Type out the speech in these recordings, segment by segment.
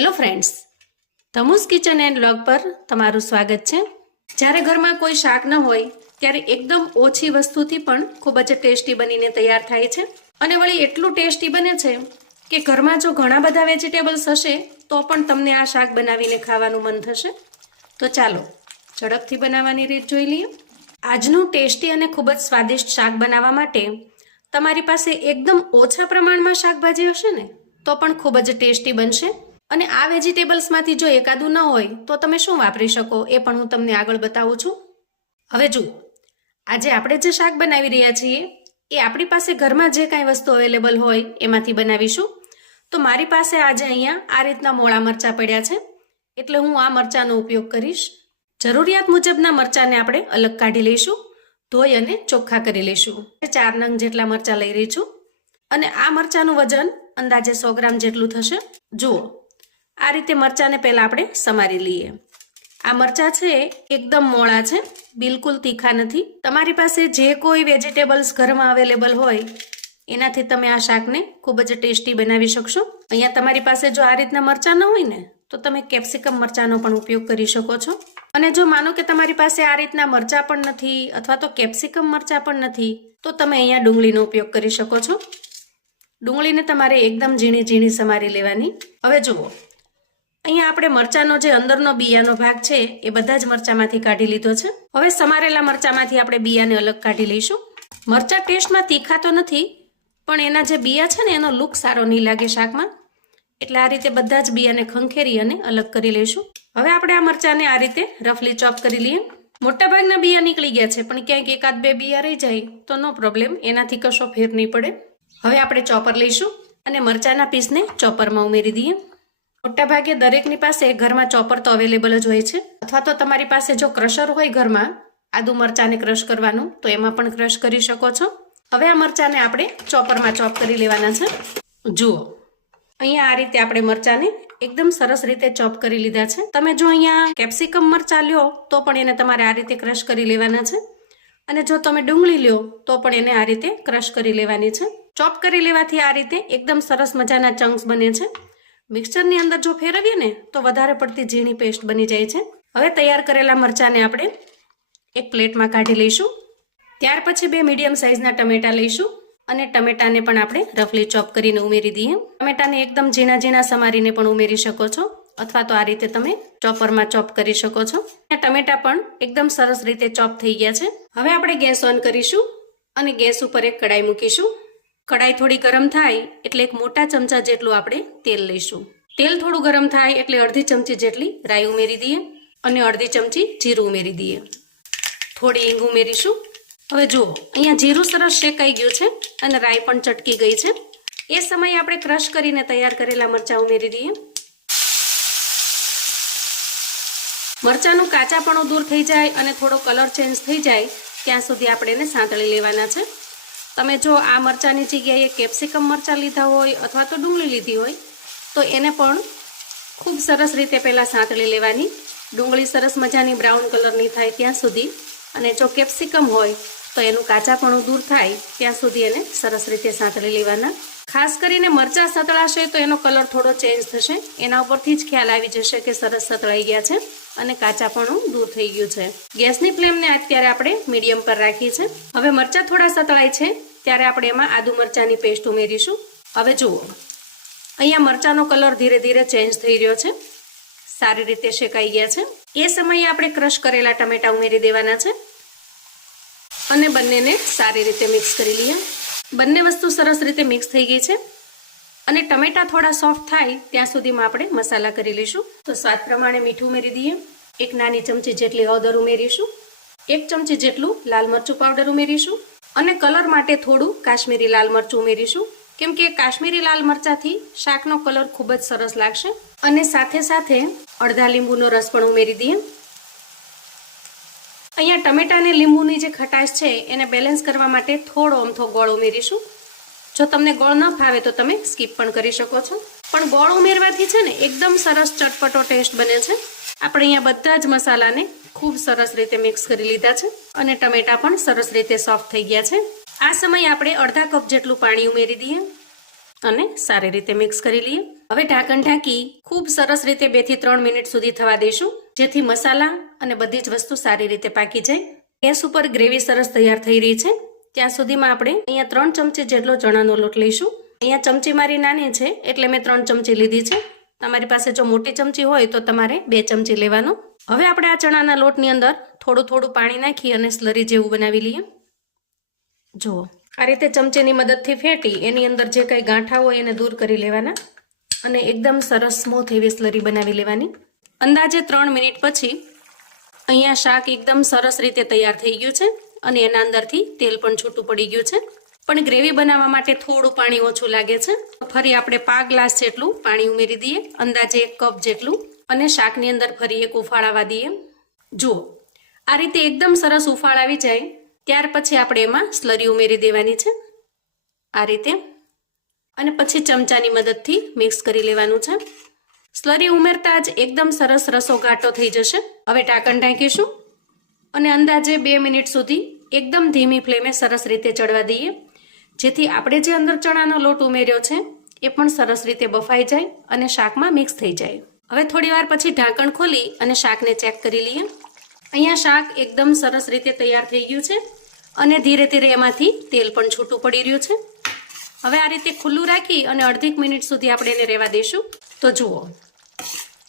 Hello friends, તમુસ kitchen and vlog પર તમારું સ્વાગત છે। જ્યારે ઘરમાં કોઈ શાક ન હોય ત્યારે એકદમ ઓછી વસ્તુથી પણ ખૂબ જ ટેસ્ટી બનીને તૈયાર થાય છે અને વળી એટલું ટેસ્ટી બને છે કે ઘરમાં જો ઘણા બધા વેજીટેબલ્સ હશે તો પણ તમને આ શાક બનાવીને ખાવાનું મન થશે। તો ચાલો ઝડપથી બનાવવાની રીત જોઈ લઈએ। આજનું ટેસ્ટી અને ખૂબ જ સ્વાદિષ્ટ શાક બનાવવા માટે તમારી પાસે એકદમ ઓછા પ્રમાણમાં શાકભાજી હશે ને તો પણ ખૂબ જ ટેસ્ટી બનશે। અને આ વેજીટેબલ્સમાંથી જો એકાદું ન હોય તો તમે શું વાપરી શકો એ પણ હું તમને આગળ બતાવું છું। હવે જુઓ, આજે આપણે જે શાક બનાવી રહ્યા છીએ એ આપણી પાસે ઘરમાં જે કાંઈ વસ્તુ અવેલેબલ હોય એમાંથી બનાવીશું। તો મારી પાસે આજે અહીંયા આ રીતના મોળા મરચાં પડ્યા છે, એટલે હું આ મરચાંનો ઉપયોગ કરીશ। જરૂરિયાત મુજબના મરચાંને આપણે અલગ કાઢી લઈશું, ધોઈ અને ચોખ્ખા કરી લઈશું। 4 નંગ જેટલા મરચાં લઈ રહી છું અને આ મરચાંનું વજન અંદાજે 100 ગ્રામ જેટલું થશે। જુઓ, આ રીતે મરચાંને પહેલા આપણે સમારી લઈએ। આ મરચાં છે એકદમ મોળા છે, બિલકુલ તીખા નથી। તમારી પાસે જે કોઈ વેજીટેબલ્સ ઘરમાં અવેલેબલ હોય એનાથી તમે આ શાકને ખૂબ જ ટેસ્ટી બનાવી શકશો। અહીંયા તમારી પાસે જો આ રીતના મરચાં ન હોય ને તો તમે કેપ્સિકમ મરચાંનો પણ ઉપયોગ કરી શકો છો। અને જો માનો કે તમારી પાસે આ રીતના મરચાં પણ નથી અથવા તો કેપ્સિકમ મરચાં પણ નથી તો તમે અહીંયા ડુંગળીનો ઉપયોગ કરી શકો છો। ડુંગળીને તમારે એકદમ ઝીણી ઝીણી સમારી લેવાની। હવે જુઓ, અહીંયા આપણે મરચાંનો જે અંદરનો બિયાનો ભાગ છે એ બધા જ મરચાંમાંથી કાઢી લીધો છે। હવે સમારેલા મરચાંમાંથી આપણે બિયાને અલગ કાઢી લઈશું। મરચાં ટેસ્ટમાં તીખા તો નથી, પણ એના જે બિયા છે ને એનો લુક સારો નહીં લાગે શાકમાં, એટલે આ રીતે બધા જ બિયાને ખંખેરી અને અલગ કરી લઈશું। હવે આપણે આ મરચાંને આ રીતે રફલી ચોપ કરી લઈએ। મોટાભાગના બિયા નીકળી ગયા છે, પણ ક્યાંક એકાદ બે બિયા રહી જાય તો નો પ્રોબ્લેમ, એનાથી કશો ફેર નહીં પડે। હવે આપણે ચોપર લઈશું અને મરચાંના પીસને ચોપરમાં ઉમેરી દઈએ। મોટાભાગે દરેકની પાસે ઘરમાં ચોપર તો અવેલેબલ જ હોય છે, અથવા તો તમારી પાસે જો ક્રશર હોય ઘરમાં આદુ મરચાંને ક્રશ કરવાનું તો એમાં પણ ક્રશ કરી શકો છો। હવે આ મરચાંને આપણે ચોપરમાં ચોપ કરી લેવાના છે। જુઓ, અહીંયા આ રીતે આપણે મરચાંને એકદમ સરસ રીતે ચોપ કરી લીધા છે। તમે જો અહીંયા કેપ્સિકમ મરચાં લ્યો તો પણ એને તમારે આ રીતે ક્રશ કરી લેવાના છે, અને જો તમે ડુંગળી લ્યો તો પણ એને આ રીતે ક્રશ કરી લેવાની છે। ચોપ કરી લેવાથી આ રીતે એકદમ સરસ મજાના ચંક્સ બને છે। મિક્સચરની અંદર જો ફેરવીએ ને તો વધારે પડતી ઝીણી પેસ્ટ બની જાય છે। હવે તૈયાર કરેલા મરચાંને આપણે એક પ્લેટમાં કાઢી લઈશું। ત્યાર પછી 2 મીડિયમ સાઇઝના ટમેટા લઈશું અને ટમેટાને પણ આપણે રફલી ચોપ કરીને ઉમેરી દઈએ। ટમેટાને એકદમ ઝીણા ઝીણા સમારીને પણ ઉમેરી શકો છો, અથવા તો આ રીતે તમે ચોપરમાં ચોપ કરી શકો છો। ટમેટા પણ એકદમ સરસ રીતે ચોપ થઈ ગયા છે। હવે આપણે ગેસ ઓન કરીશું અને ગેસ ઉપર એક કડાઈ મૂકીશું। કડાઈ થોડી ગરમ થાય એટલે એક મોટા ચમચા જેટલું આપણે તેલ લઈશું। તેલ થોડું ગરમ થાય એટલે અડધી ચમચી જેટલી રાઈ ઉમેરી દઈએ અને અડધી ચમચી જીરું ઉમેરી દઈએ। થોડી હિંગ ઉમેરીશું। હવે જુઓ, અહીંયા જીરું સરસ શેકાઈ ગયું છે અને રાઈ પણ ચટકી ગઈ છે। એ સમયે આપણે ક્રશ કરીને તૈયાર કરેલા મરચાં ઉમેરી દઈએ। મરચાંનું કાચાપણું દૂર થઈ જાય અને થોડો કલર ચેન્જ થઈ જાય ત્યાં સુધી આપણે એને સાંતળી લેવાના છે। તમે જો આ મરચાંની જગ્યાએ કેપ્સિકમ મરચાં લીધા હોય અથવા તો ડુંગળી લીધી હોય તો એને પણ ખૂબ સરસ રીતે પહેલાં સાંતળી લેવાની, ડુંગળી સરસ મજાની બ્રાઉન કલરની થાય ત્યાં સુધી, અને જો કેપ્સિકમ હોય તો એનું કાચાપણું દૂર થાય ત્યાં સુધી એને સરસ રીતે સાંતળી લેવાના। ખાસ કરીને મરચાં સતળાશે તો એનો કલર થોડો ચેન્જ થશે, એના ઉપરથી જ ખ્યાલ આવી જશે કે સરસ સતળાઈ ગયા છે અને કાચાપણું દૂર થઈ ગયું છે। ગેસની ફ્લેમને અત્યારે આપણે મીડિયમ પર રાખી છે। હવે મરચાં થોડા સતળાય છે ત્યારે આપણે એમાં આદુ મરચાંની પેસ્ટ ઉમેરીશું। હવે જુઓ, અહીંયા મરચાંનો કલર ધીરે ધીરે ચેન્જ થઈ રહ્યો છે, સારી રીતે શેકાઈ ગયા છે। એ સમયે આપણે ક્રશ કરેલા ટમેટા ઉમેરી દેવાના છે અને બંનેને સારી રીતે મિક્સ કરી લઈએ। બંને વસ્તુ સરસ રીતે મિક્સ થઈ ગઈ છે અને ટમેટા થોડા સોફ્ટ થાય ત્યાં સુધીમાં આપણે મસાલા કરી લઈશું। તો સ્વાદ પ્રમાણે મીઠું ઉમેરી દઈએ, એક નાની ચમચી જેટલી હળદર ઉમેરીશું, 1 ચમચી જેટલું લાલ મરચું પાવડર ઉમેરીશું અને કલર માટે થોડું કાશ્મીરી લાલ મરચું ઉમેરીશું, કેમ કે કાશ્મીરી લાલ મરચાંથી શાકનો કલર ખૂબ જ સરસ લાગશે। અને સાથે સાથે અડધા લીંબુનો રસ પણ ઉમેરી દઈએ। અહીંયા ટમેટાને લીંબુની જે ખટાશ છે એને બેલેન્સ કરવા માટે થોડો અમથો ગોળ ઉમેરીશું। જો તમને ગોળ ન ફાવે તો તમે સ્કીપ પણ કરી શકો છો, પણ ગોળ ઉમેરવાથી છે ને એકદમ સરસ ચટપટો ટેસ્ટ બને છે। આપણે અહીંયા બધા જ મસાલાને ખૂબ સરસ રીતે મિક્સ કરી લીધા છે અને ટમેટા પણ સરસ રીતે સોફ્ટ થઈ ગયા છે। આ સમયે આપણે અડધા કપ જેટલું પાણી ઉમેરી દઈએ અને સારી રીતે મિક્સ કરી લઈએ। હવે ઢાંકણ ઢાંકી ખૂબ સરસ રીતે 2 થી 3 મિનિટ સુધી થવા દઈશું, જેથી મસાલા અને બધી જ વસ્તુ સારી રીતે પાકી જાય. ગેસ ઉપર ગ્રેવી સરસ તૈયાર થઈ રહી છે. ત્યાં સુધીમાં આપણે અહીંયા 3 ચમચી જેટલો ચણાનો લોટ લઈશું. અહીંયા ચમચી મારી નાની છે એટલે મેં 3 ચમચી લીધી છે. તમારી પાસે જો મોટી ચમચી હોય તો તમારે 2 ચમચી લેવાનો. હવે આપણે આ ચણાના લોટની અંદર થોડું થોડું પાણી નાખી અને સ્લરી જેવું બનાવી લઈએ. જુઓ, આ રીતે ચમચીની મદદથી ફેટી એની અંદર જે કંઈ ગાંઠા હોય એને દૂર કરી લેવાના અને એકદમ સરસ સ્મૂથ એવી સ્લરી બનાવી લેવાની. અંદાજે 3 મિનિટ પછી અહીંયા શાક એકદમ સરસ રીતે તૈયાર થઈ ગયું છે અને એના અંદરથી તેલ પણ છૂટું પડી ગયું છે. પણ ગ્રેવી બનાવવા માટે થોડું પાણી ઓછું લાગે છે. ફરી આપણે પા ગ્લાસ જેટલું પાણી ઉમેરી દઈએ, અંદાજે 1 કપ જેટલું, અને શાકની અંદર ફરી એક ઉફાળ આવવા દઈએ. જુઓ, આ રીતે એકદમ સરસ ઉફાળ આવી જાય ત્યાર પછી આપણે એમાં સ્લરી ઉમેરી દેવાની છે આ રીતે, અને પછી ચમચાની મદદથી મિક્સ કરી લેવાનું છે. સ્લરી ઉમેરતા જ એકદમ સરસ રસો ઘાટો થઈ જશે. હવે ઢાંકણ ઢાંકીશું અને અંદાજે 2 મિનિટ સુધી એકદમ ધીમી ફ્લેમે સરસ રીતે ચડવા દઈએ, જેથી આપણે જે અંદર ચણાનો લોટ ઉમેર્યો છે એ પણ સરસ રીતે બફાઈ જાય અને શાકમાં મિક્સ થઈ જાય. હવે થોડી વાર પછી ઢાંકણ ખોલી અને શાકને ચેક કરી લઈએ. અહીંયા શાક એકદમ સરસ રીતે તૈયાર થઈ ગયું છે અને ધીરે ધીરે એમાંથી તેલ પણ છૂટું પડી રહ્યું છે. હવે આ રીતે ખુલ્લું રાખી અને અડધી મિનિટ સુધી આપણે એને રહેવા દઈશું. તો જુઓ,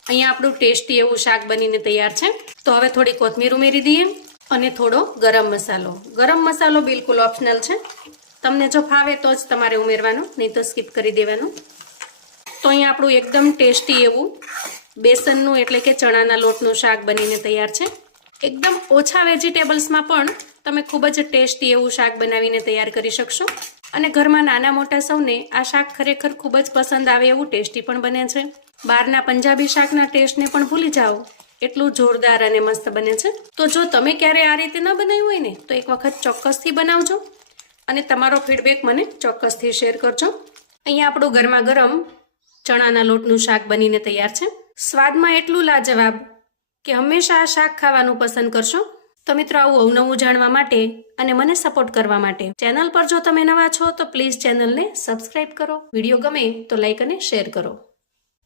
અહીંયા આપણું ટેસ્ટી એવું શાક બનીને તૈયાર છે. તો હવે થોડી કોથમીર ઉમેરી દઈએ અને થોડો ગરમ મસાલો. ગરમ મસાલો બિલકુલ ઓપ્શનલ છે, તમને જો ફાવે તો જ તમારે ઉમેરવાનો, નહીં તો સ્કીપ કરી દેવાનું. તો અહીંયા આપણું એકદમ ટેસ્ટી એવું બેસનનું એટલે કે ચણાના લોટનું શાક બનીને તૈયાર છે. એકદમ ઓછા વેજીટેબલ્સમાં પણ તમે ખૂબ જ ટેસ્ટી એવું શાક બનાવીને તૈયાર કરી શકશો. અને ઘરમાં નાના મોટા સૌને આ શાક ખરેખર ખૂબ જ પસંદ આવે એવું ટેસ્ટી પણ બને છે. બહારના પંજાબી શાકના ટેસ્ટને પણ ભૂલી જાઓ, એટલું જોરદાર અને મસ્ત બને છે. તો જો તમે ક્યારે આ રીતે ન બનાવ્યું હોય ને તો એક વખત ચોક્કસથી બનાવજો અને તમારો ફીડબેક મને ચોક્કસથી શેર કરજો. અહીંયા આપણું ગરમા ગરમ ચણાના લોટનું શાક બનીને તૈયાર છે. સ્વાદમાં એટલું લાજવાબ કે હંમેશા આ શાક ખાવાનું પસંદ કરશો. તો મિત્રો, આવું અવનવું જાણવા માટે અને મને સપોર્ટ કરવા માટે ચેનલ પર જો તમે નવા છો તો પ્લીઝ ચેનલને સબસ્ક્રાઇબ કરો. વિડીયો ગમે તો લાઈક અને શેર કરો.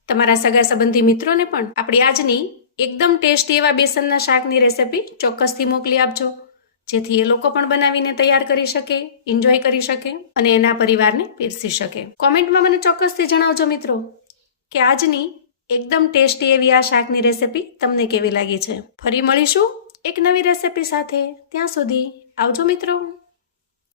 તમારા સગા સંબંધી મિત્રોને પણ આપણી આજની એકદમ ટેસ્ટી એવા બેસનના શાકની રેસિપી ચોક્કસથી મોકલી આપજો, જેથી એ લોકો પણ બનાવીને તૈયાર કરી શકે, એન્જોય કરી શકે અને એના પરિવારને પીરસી શકે. કોમેન્ટમાં મને ચોક્કસથી જણાવજો મિત્રો કે આજની એકદમ ટેસ્ટી એવી આ શાકની રેસિપી તમને કેવી લાગી છે. ફરી મળીશું એક નવી રેસિપી સાથે. ત્યાં સુધી આવજો મિત્રો.